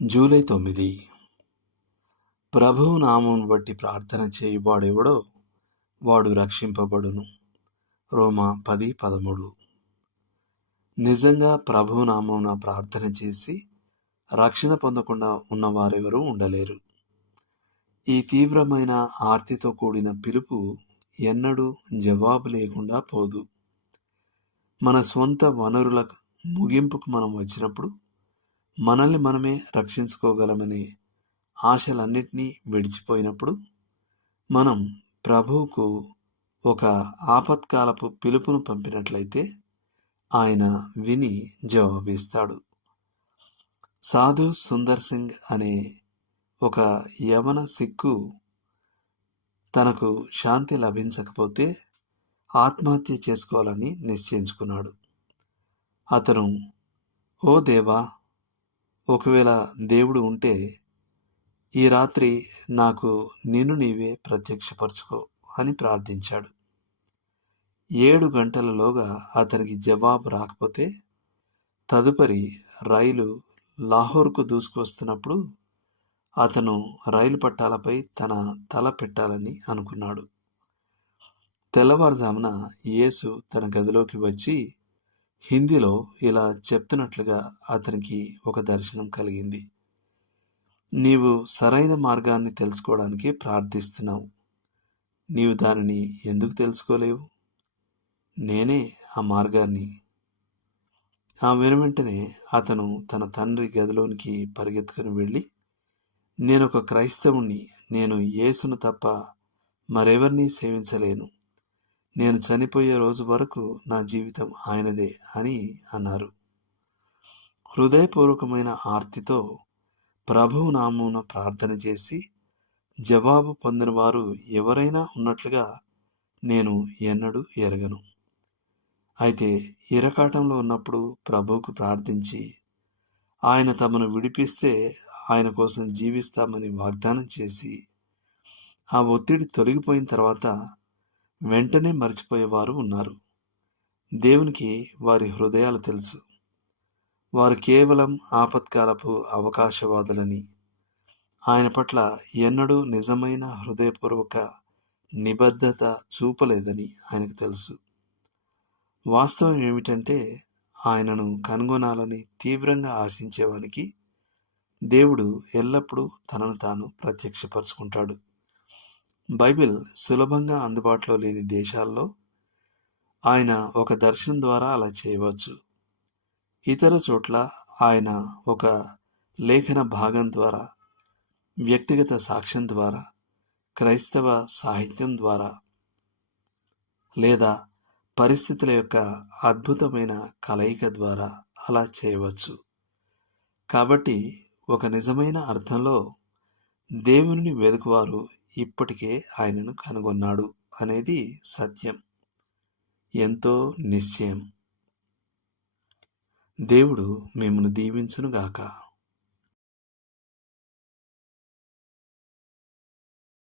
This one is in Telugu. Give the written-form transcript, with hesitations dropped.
జూలై 9. ప్రభువు నామమును బట్టి ప్రార్థన చేయువాడెవడో వాడు రక్షింపబడును. రోమా 10:13. నిజంగా ప్రభువు నామమున ప్రార్థన చేసి రక్షణ పొందకుండా ఉన్నవారెవరూ ఉండలేరు. ఈ తీవ్రమైన ఆర్తితో కూడిన పిలుపు ఎన్నడూ జవాబు లేకుండా పోదు. మన స్వంత వనరులకు ముగింపుకు మనం వచ్చినప్పుడు మనల్ని మనమే రక్షించుకోగలమనే ఆశలన్నిటినీ విడిచిపోయినప్పుడు మనం ప్రభువుకు ఒక ఆపత్కాలపు పిలుపును పంపినట్లయితే ఆయన విని జవాబిస్తాడు. సాధు సుందర్ సింగ్ అనే ఒక యవన సిక్కు తనకు శాంతి లభించకపోతే ఆత్మహత్య చేసుకోవాలని నిశ్చయించుకున్నాడు. అతను, ఓ దేవా, ఒకవేళ దేవుడు ఉంటే ఈ రాత్రి నాకు నిన్ను నీవే ప్రత్యక్షపరచుకో అని ప్రార్థించాడు. 7 గంటలలోగా అతనికి జవాబు రాకపోతే తదుపరి రైలు లాహోర్కు దూసుకొస్తున్నప్పుడు అతను రైలు పట్టాలపై తన తల పెట్టాలని అనుకున్నాడు. తెల్లవారుజామున యేసు తన గదిలోకి వచ్చి హిందీలో ఇలా చెప్తున్నట్లుగా అతనికి ఒక దర్శనం కలిగింది. నీవు సరైన మార్గాన్ని తెలుసుకోవడానికి ప్రార్థిస్తున్నావు. నీవు దానిని ఎందుకు తెలుసుకోలేవు? నేనే ఆ మార్గాన్ని. ఆ వెనువెంటనే అతను తన తండ్రి గదిలోనికి పరిగెత్తుకుని వెళ్ళి, నేనొక క్రైస్తవుణ్ణి, నేను యేసును తప్ప మరెవరినీ సేవించలేను, నేను చనిపోయే రోజు వరకు నా జీవితం ఆయనదే అని అన్నారు. హృదయపూర్వకమైన ఆర్తితో ప్రభువు నామమున ప్రార్థన చేసి జవాబు పొందిన వారు ఎవరైనా ఉన్నట్లుగా నేను ఎన్నడూ ఎరగను. అయితే ఇరకాటంలో ఉన్నప్పుడు ప్రభువుకు ప్రార్థించి ఆయన తమను విడిపిస్తే ఆయన కోసం జీవిస్తామని వాగ్దానం చేసి ఆ ఒత్తిడి తొలగిపోయిన తర్వాత వెంటనే మర్చిపోయేవారు ఉన్నారు. దేవునికి వారి హృదయాలు తెలుసు. వారు కేవలం ఆపత్కాలపు అవకాశవాదులని, ఆయన పట్ల ఎన్నడూ నిజమైన హృదయపూర్వక నిబద్ధత చూపలేదని ఆయనకు తెలుసు. వాస్తవం ఏమిటంటే ఆయనను కనుగొనాలని తీవ్రంగా ఆశించేవానికి దేవుడు ఎల్లప్పుడూ తనను తాను ప్రత్యక్షపరుచుకుంటాడు. బైబిల్ సులభంగా అందుబాటులో లేని దేశాల్లో ఆయన ఒక దర్శనం ద్వారా అలా చేయవచ్చు. ఇతర చోట్ల ఆయన ఒక లేఖన భాగం ద్వారా, వ్యక్తిగత సాక్ష్యం ద్వారా, క్రైస్తవ సాహిత్యం ద్వారా లేదా పరిస్థితుల యొక్క అద్భుతమైన కలయిక ద్వారా అలా చేయవచ్చు. కాబట్టి ఒక నిజమైన అర్థంలో దేవుని వెదుకువారు ఇప్పటికే ఆయనను కనుగొన్నాడు అనేది సత్యం, ఎంతో నిశ్చయం. దేవుడు మిమ్మల్ని దీవించునుగాక.